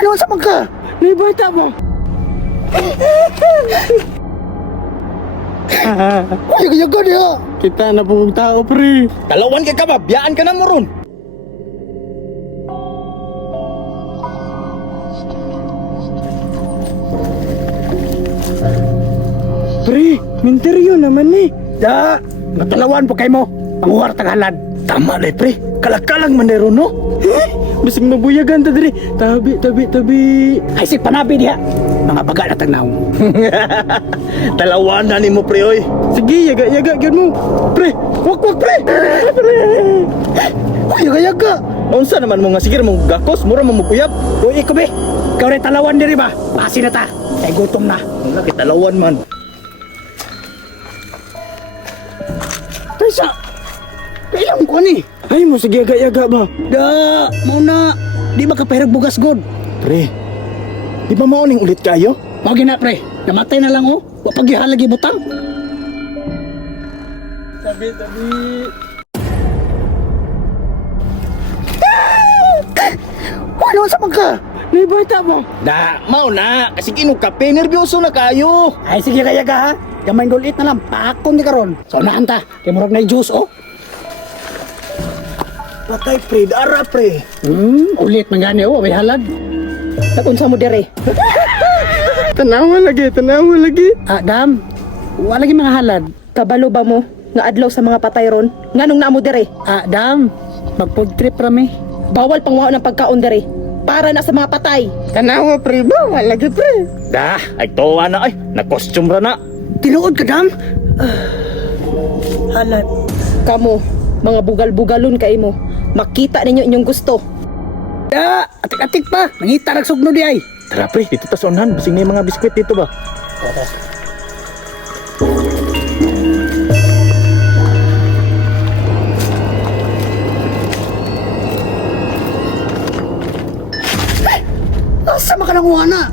Ano sa ka? May bata mo. Yaga niya. Kita na pong tao, pre. Talawan ka ba? Biyaan ka na mo ron. Pre, minteryo naman eh. Da, natalawan po kayo mo. Panguwar tagalan. Tama na pre. Kalakalang manero no? Bising mabuyagan ta diri. Tabi. Ay si panabi diha. Mga baga na tagnaw. Talawan na ni mo pre oy. Sige, yaga gyud mo. Pre, wak pre. Yaga. Unsa naman mo nga sige mong gakos, mura mo mupuyab. Uy, ikaw be. Ikaw rin talawan diri ba? Pasi na ta. Kay gutom na. Nga kitalawan man. Kaysa. Kailang ko ni. Ay mo sige yaga ba. Da, mau na. Di ba kapahirag bugas god? Pre, di ba mauning ulit kayo? Mau gina pre. Namatay na lang oh. Wa pagihalagi butang. Tabi. Ano sa ka? May bata mo. Da, mau na. Kasi kape, nervyoso na kayo. Ay sige kaya ka ha. Gamay gulit na lang. Pakon di karon. So naan ta. Kay murag na juice oh. Patay pre, dara pre. Ulit man gani oh. May halag. Tagunsa mo dire. Tanawa lagi. Dam. Wala lagi mga halad. Kabalo ba mo nga adlaw sa mga patay ron? Nganong naamo dire? Dam. Mag-food trip rami. Bawal pangwaon ng pagkaon dire. Para na sa mga patay. Tanawa pre ba? Wala lagi pre. Da, ay towa na ay. Nag-costume ra na. Tinuod ka dam. Halad. Kamo, mga bugal-bugalon kay mo. Makita ninyo inyong gusto. Da, atik-atik pa. Nangita nagsugno di ay. Tara pre, dito ta sa unahan. Bising na yung mga biskwit dito ba? Asa makananguha na?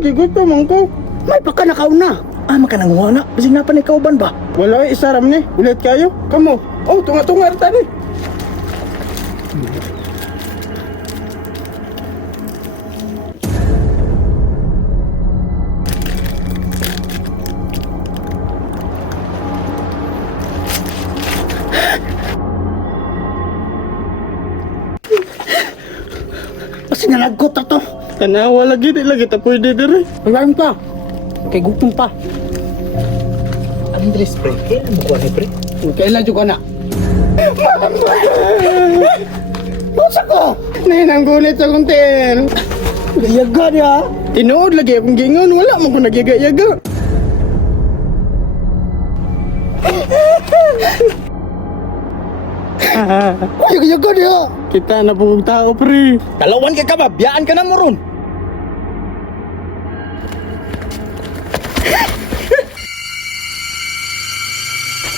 Gigot pa man ko. May paka nakauna. Makananguha na. Bising na pa ni kauban ba? Wala isaram ni. Ulit kayo. Kamo. Oh, tunga rata ni. Kasi nalagot na to. Tanawa lagi, di lagi ta pwede dire. Alarm pa. Kay gutom pa. Andres pre, kailan mo kuha ni pre? Kailan juga na? Masa ko? Nahinang gulit sa konten. Yaga niya. Tinuod lagi akong gingon, wala man ko nagyaga-yaga. Yaga niya. Kita na pong tao, pre. Talawan ka ba? Biyaan ka na mo ron.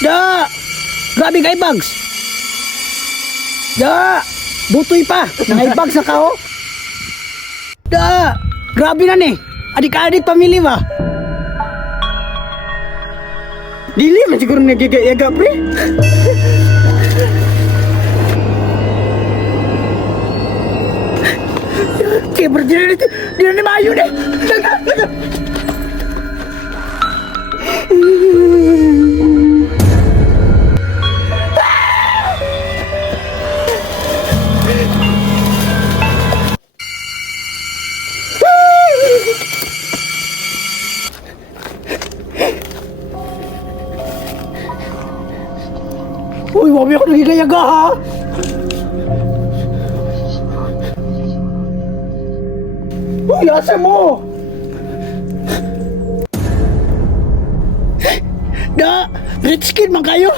Da! Grabe kay bags. Da! Butoy pa. Nangay bags na ka oh. Da! Grabe na ni. Adik-adik pamilya ba? Dili man siguro nagyaga-yaga, pre. Kaya berdiri di na mayo deh. Daga. Uy, wabi ako nagigayaga ha. Uy, asa mo? Da, rich kid man kayo.